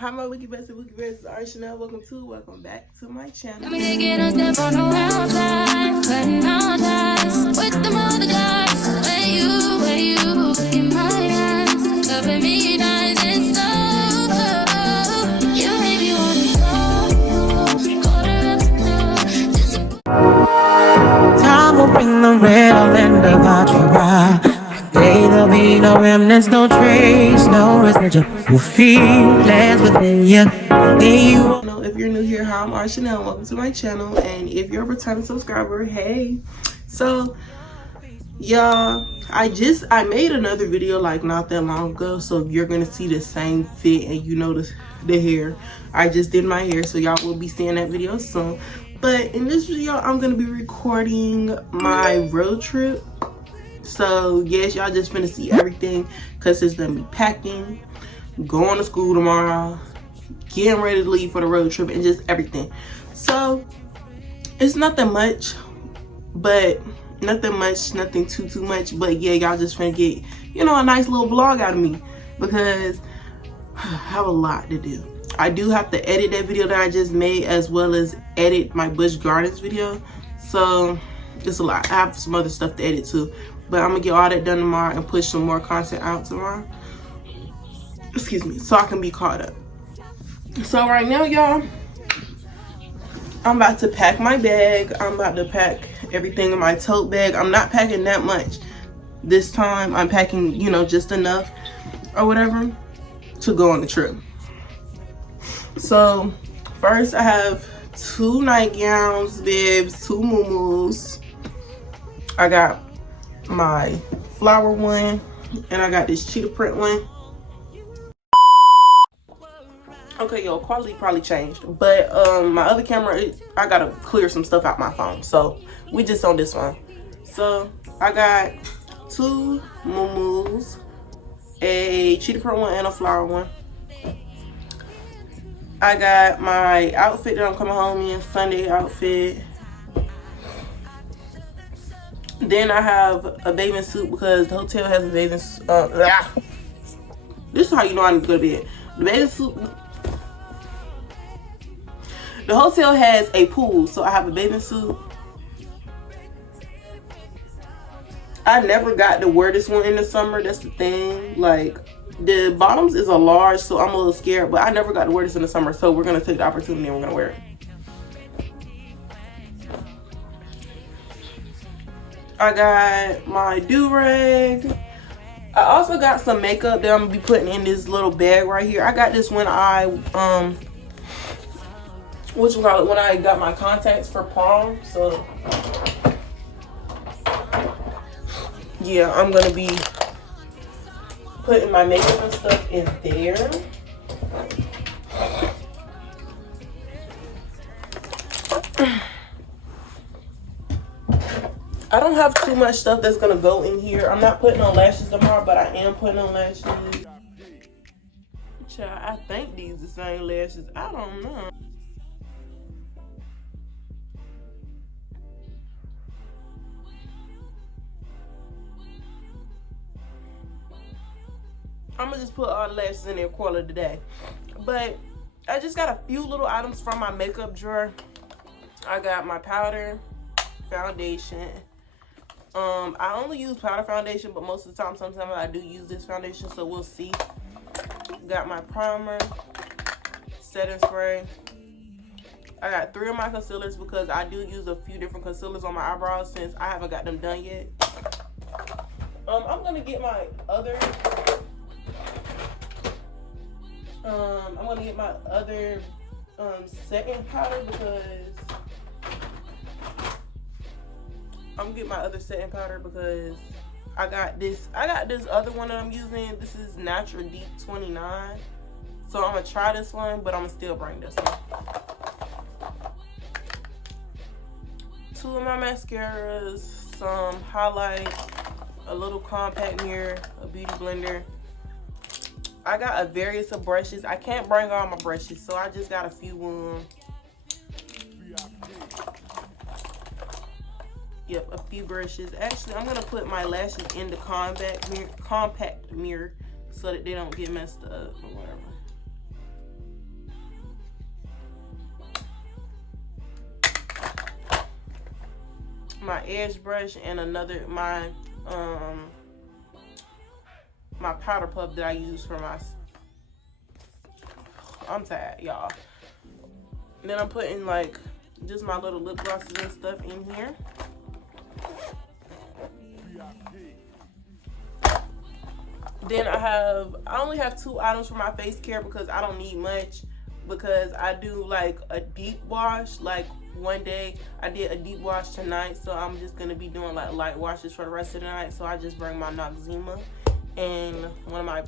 Hi my wiki best Chanel. Welcome back to my channel. Let me take it on step on the outside, cutting all ties with them other guys. Where you look in my eyes, loving me nice and slow. You made me wanna go, Time will bring the real end of our trial. Today there'll be no remnants, no trace, no residual. You feel less within you. If you're new here, hi, I'm Chanel. Welcome to my channel. And if you're a returning subscriber, hey. So y'all, I made another video like not that long ago, so you're gonna see the same fit and you know the hair. I just did my hair, so y'all will be seeing that video soon. But in this video, I'm gonna be recording my road trip. So yes, y'all just finna see everything because it's gonna be packing, going to school tomorrow, getting ready to leave for the road trip, and just everything. So it's nothing much, but nothing too much. But yeah, y'all just finna get, you know, a nice little vlog out of me because I have a lot to do. I do have to edit that video that I just made, as well as edit my Busch Gardens video. So it's a lot. I have some other stuff to edit too, but I'm gonna get all that done tomorrow and push some more content out tomorrow. Excuse me, so I can be caught up. So right now, y'all, I'm about to pack my bag. I'm about to pack everything in my tote bag. I'm not packing that much this time. I'm packing, you know, just enough or whatever to go on the trip. So first I have 2 nightgowns, bibs, 2 muumuus. I got my flower one and I got this cheetah print one. Okay, yo, quality probably changed, but my other camera, I gotta clear some stuff out my phone, so we just on this one. So I got 2 muumuus, a cheetah print one and a flower one. I got my outfit that I'm coming home in, Sunday outfit. Then I have a bathing suit because the hotel has a bathing suit. This is how you know I need to go to bed. The bathing suit. The hotel has a pool, so I have a bathing suit. I never got to wear this one in the summer. That's the thing. Like, the bottoms is a large, so I'm a little scared, but I never got to wear this in the summer, so we're gonna take the opportunity and we're gonna wear it. I got my do-rag. I also got some makeup that I'm gonna be putting in this little bag right here. I got this when I when I got my contacts for prom. So yeah, I'm gonna be putting my makeup and stuff in there. I don't have too much stuff that's gonna go in here. I'm not putting on lashes tomorrow, but I am putting on lashes. Child, I think these the same lashes. I don't know. I'm gonna just put all the lashes in there, call it a day. But I just got a few little items from my makeup drawer. I got my powder, foundation. I only use powder foundation, but most of the time, sometimes I do use this foundation, so we'll see. Got my primer, setting spray. I got 3 of my concealers because I do use a few different concealers on my eyebrows since I haven't got them done yet. I'm gonna get my other setting powder because I got this other one that I'm using. This is Natural Deep 29. So I'm gonna try this one, but I'm gonna still bring this one. 2 of my mascaras, some highlight, a little compact mirror, a beauty blender. I got a various of brushes. I can't bring all my brushes, so I just got a few Yep, a few brushes. Actually, I'm gonna put my lashes in the compact mirror so that they don't get messed up or whatever. my edge brush, and my powder puff that I use for my, I'm tired, y'all. And then I'm putting like just my little lip glosses and stuff in here. Then I only have 2 items for my face care because I don't need much, because I do like a deep wash. Like one day I did a deep wash tonight, so I'm just gonna be doing like light washes for the rest of the night. So I just bring my Noxzema and one of my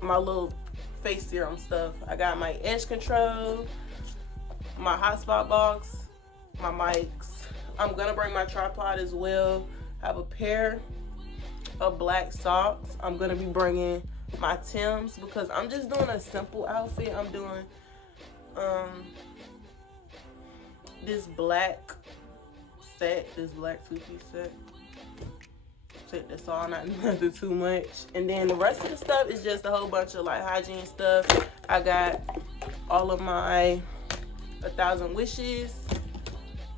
my little face serum stuff. I got my edge control, my hotspot box, my mics. I'm gonna bring my tripod as well. I have a pair of black socks. I'm gonna be bringing my Timbs because I'm just doing a simple outfit. I'm doing this black set, this black 2-piece set. That's all, not nothing too much. And then the rest of the stuff is just a whole bunch of like hygiene stuff. I got all of my 1,000 Wishes,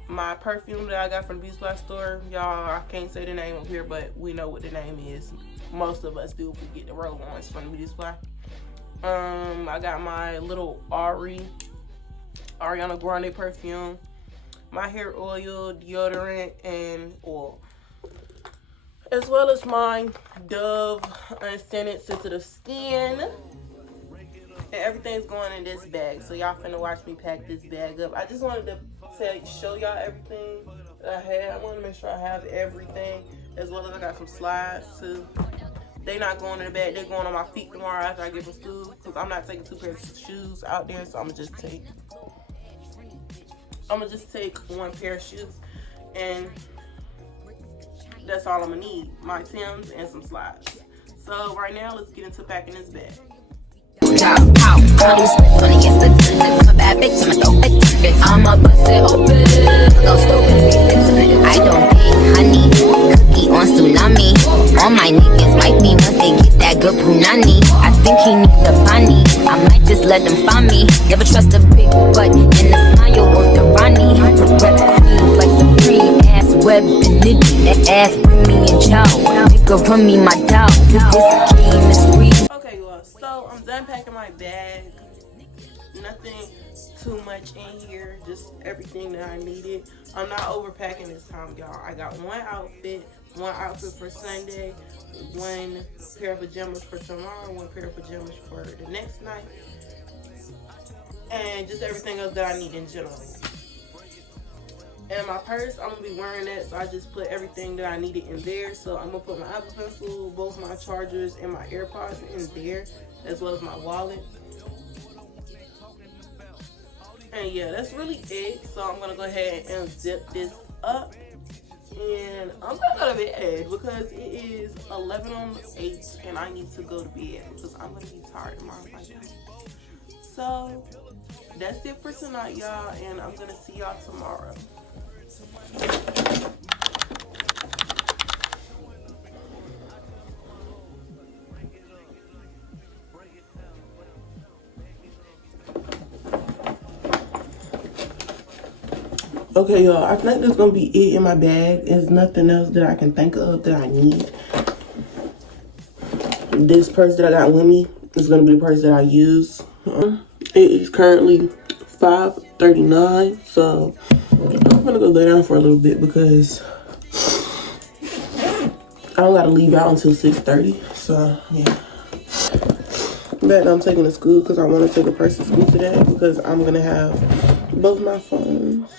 my perfume that I got from the beauty supply store. Y'all, I can't say the name up here, but we know what the name is. Most of us do if we get the roll ones from the beauty supply. I got my little Ariana Grande perfume, my hair oil, deodorant, and oil, as well as my Dove Unscented Sensitive Skin. And everything's going in this bag, so y'all finna watch me pack this bag up. I just wanted to show y'all everything that I had. I want to make sure I have everything, as well as I got some slides too. They not going in the bag, they're going on my feet tomorrow after I get from school, because I'm not taking 2 pairs of shoes out there, so I'm gonna just take 1 pair of shoes, and that's all I'm gonna need. My Timbs and some slides. So right now, let's get into packing this bag. I'ma bust it open. Go stupid, I don't get honey. Cookie on tsunami. All my niggas wipe me once they get that good punani. I think he needs the bunny. I might just let them find me. Never trust a big butt in the smile of the Ronnie. Rep queen like supreme ass web and nitty. That ass bring me in chow. Nigga run me my dog. This game is free. Okay, y'all. So I'm done packing my bag. Nothing too much in here, just everything that I needed. I'm not overpacking this time, y'all. I got one outfit for Sunday, 1 pair of pajamas for tomorrow, 1 pair of pajamas for the next night, and just everything else that I need in general. And my purse, I'm gonna be wearing that, so I just put everything that I needed in there. So I'm gonna put my Apple Pencil, both my chargers, and my AirPods in there, as well as my wallet. And yeah, that's really it. So I'm gonna go ahead and zip this up, and I'm gonna go to bed because it is 11:08 and I need to go to bed because I'm gonna be tired tomorrow. So that's it for tonight, y'all, and I'm gonna see y'all tomorrow. Okay, y'all, I think that's gonna be it in my bag. There's nothing else that I can think of that I need. This purse that I got with me is gonna be the purse that I use. It is currently 5:39, so I'm gonna go lay down for a little bit because I don't gotta leave out until 6:30. So yeah. But I'm taking to school because I want to take a purse to school today because I'm gonna have both my phones.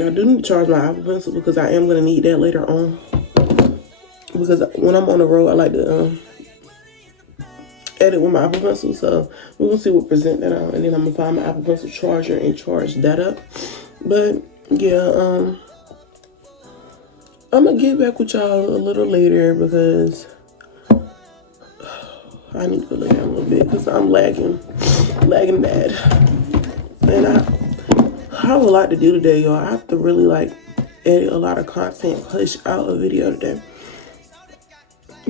I do need to charge my Apple Pencil because I am going to need that later on. Because when I'm on the road, I like to edit with my Apple Pencil. So we're going to see what present that on. And then I'm going to find my Apple Pencil charger and charge that up. But yeah, I'm going to get back with y'all a little later because I need to go lay down a little bit because I'm lagging bad. And I have a lot to do today, y'all. I have to really like edit a lot of content, push out a video today.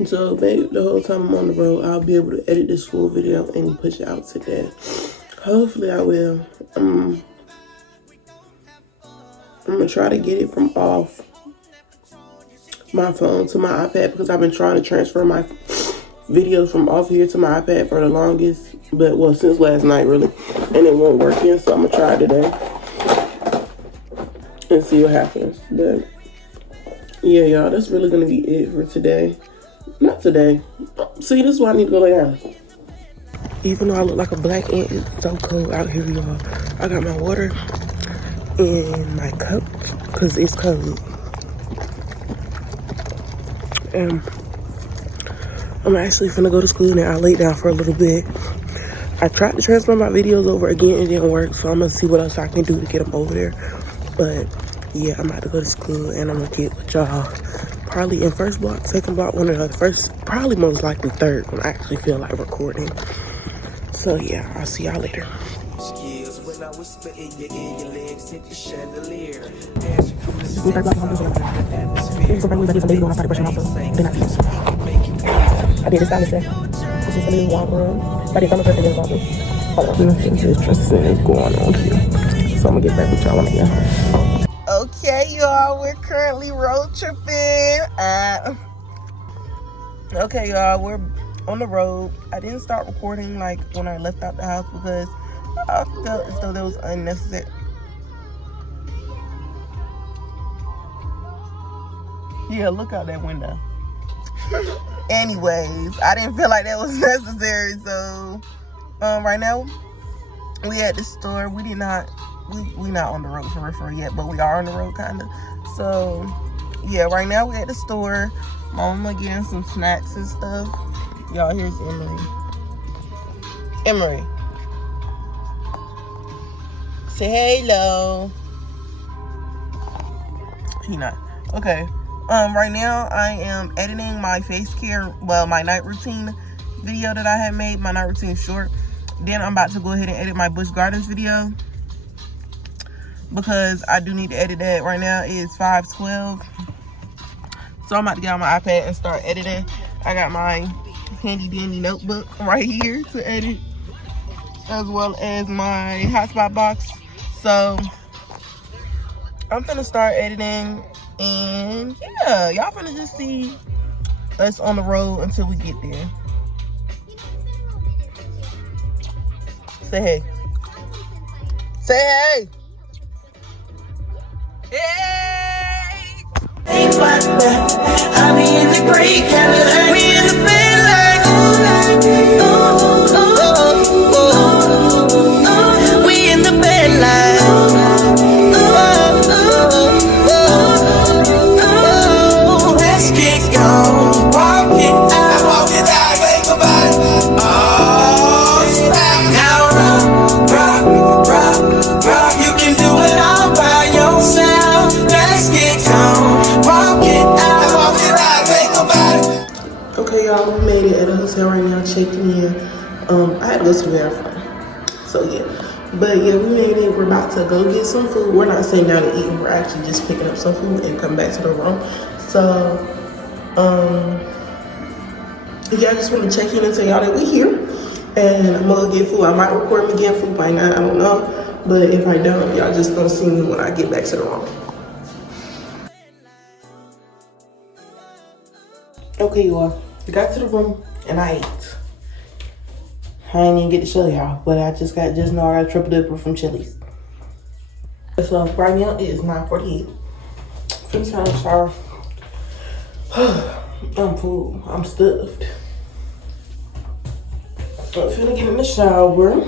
So maybe the whole time I'm on the road, I'll be able to edit this full video and push it out today. Hopefully I will. I'm gonna try to get it from off my phone to my iPad because I've been trying to transfer my videos from off here to my iPad for the longest, but well, since last night really, and it won't work in, so I'm gonna try it today and see what happens. But yeah, y'all, that's really gonna be it for today. Not today. See, this is why I need to go lay down. Even though I look like a black ant, it's so cold out here, y'all. I got my water in my cup because it's cold. And I'm actually finna go to school now. I laid down for a little bit. I tried to transfer my videos over again. It didn't work, so I'm gonna see what else I can do to get them over there. But yeah, I'm about to go to school and I'm gonna get with y'all probably in first block, second block, one or the other. First, probably most likely third when I actually feel like recording. So yeah, I'll see y'all later. I did this out of this is a little walk room. I did some of the things about this. Hold on. This dressing is going on here. So I'm gonna get back with y'all when I get home. Okay, y'all, we're currently road tripping. Okay, y'all, we're on the road. I didn't start recording like when I left out the house because I felt as though that was unnecessary. Yeah, look out that window. Anyways, I didn't feel like that was necessary. So, right now we at the store. We not on the road for yet, but we are on the road kind of. So, yeah, right now we at the store. Mama getting some snacks and stuff. Y'all, here's Emery. Emery, say hello. He not. Okay. Right now I am editing my face care, well, my night routine video that I had made, my night routine short. Then I'm about to go ahead and edit my Busch Gardens video because I do need to edit that. Right now it's 5:12. So I'm about to get on my iPad and start editing. I got my handy dandy notebook right here to edit, as well as my hotspot box. So I'm finna start editing, and yeah, y'all finna just see us on the road until we get there. Say hey. Say hey. Hey. I be in the great Cadillac. We in the bed like we in the bed like let's get gone. Walk it out, make a body. Oh, snap. Now rock. You can do it all by yourself. Let's get gone. Walk it out, make a body. Okay, y'all, we made it at a hotel right now, checking in. I had to go to the verify. So yeah. But yeah, we made it. We're about to go get some food. We're not sitting down to eat. We're actually just picking up some food and come back to the room. So, yeah, I just want to check in and tell y'all that we're here. And I'm gonna get food. I might record me getting food, might not, I don't know. But if I don't, y'all just gonna see me when I get back to the room. Okay, y'all, we got to the room and I ate. I ain't even get to show y'all, but I just know I got a triple dipper from Chili's. So right now it is 9:48. Finna time to shower. I'm full. I'm stuffed. I'm finna get in the shower.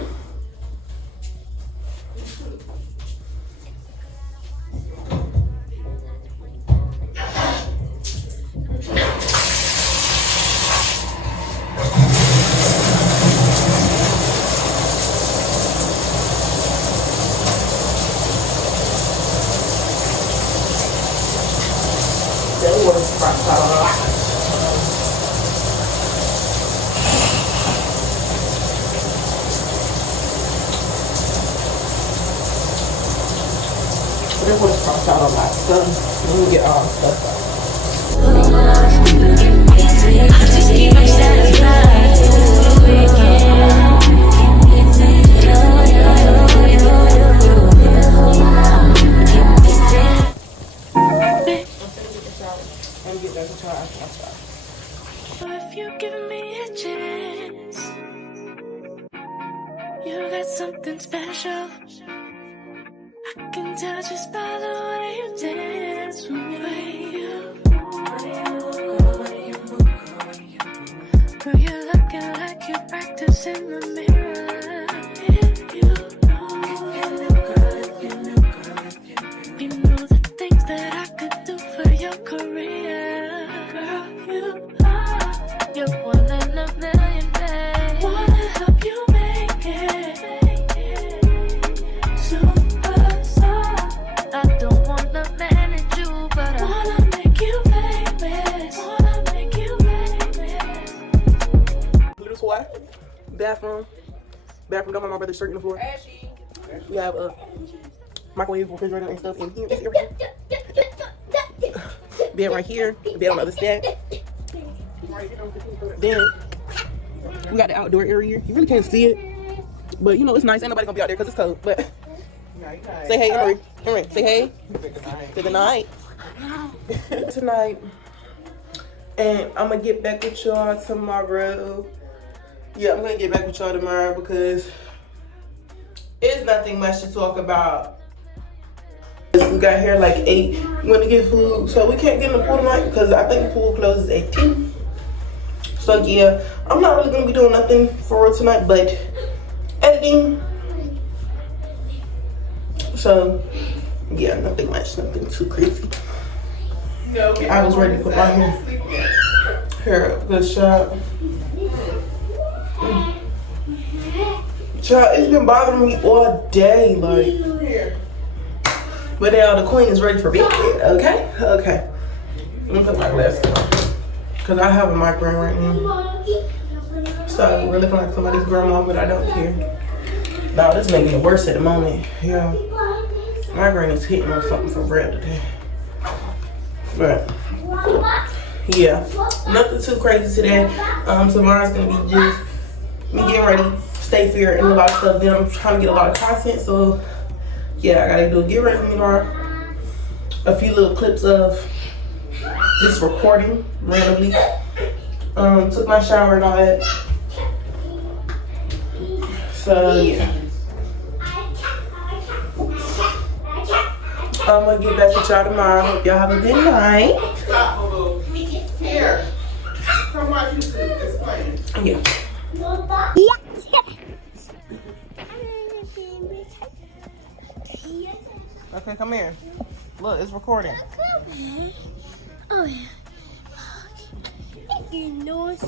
That was crossed out a lot. That was crossed out a lot. So let me get all the stuff out. I just keep them satisfied. And get back to y'all after I stop. If you give me a chance, you got something special. I can tell just by the way you dance. Girl, you're looking like you practice in the mirror. If you know the things that I could do for your career. Girl, you're one in a million, babe. Wanna help you make it superstar. I don't wanna manage you, but I wanna make you famous. Wanna make you famous. Little toy, bathroom, don't have my brother's shirt in the floor. We have a microwave, refrigerator, and stuff in here. This area. Bed right here, bed on the other side. Then we got the outdoor area. You really can't see it, but you know it's nice. Ain't nobody gonna be out there because it's cold. But say hey, Emery. Emery, say hey. Say good night. Tonight, and I'm gonna get back with y'all tomorrow. Yeah, I'm gonna get back with y'all tomorrow because it's nothing much to talk about. We got here like 8. We went to get food, so we can't get in the pool tonight because I think the pool closes at 2. So yeah, I'm not really gonna be doing nothing for real tonight, but editing. So yeah, nothing much, nothing too crazy. I was ready to put my hair up. Good shot. Child, it's been bothering me all day, like. But now the queen is ready for bed. Okay, okay. Let me put my glasses on because I have a migraine right now. So we're looking like somebody's grandma, but I don't care. No, this making it worse at the moment. Yeah, migraine is hitting on something for real today. But yeah, nothing too crazy today. Tomorrow's gonna be just me getting ready, stay fair, and a lot of stuff. Then I'm trying to get a lot of content, so yeah, I gotta do get ready for me tomorrow. A few little clips of just recording randomly. Took my shower and all that. So yeah. I'm gonna get back with y'all tomorrow. Hope y'all have a good night. Here. Come watch YouTube. Explain. Yeah. Okay, come here. Look, it's recording. Oh yeah. Your nose.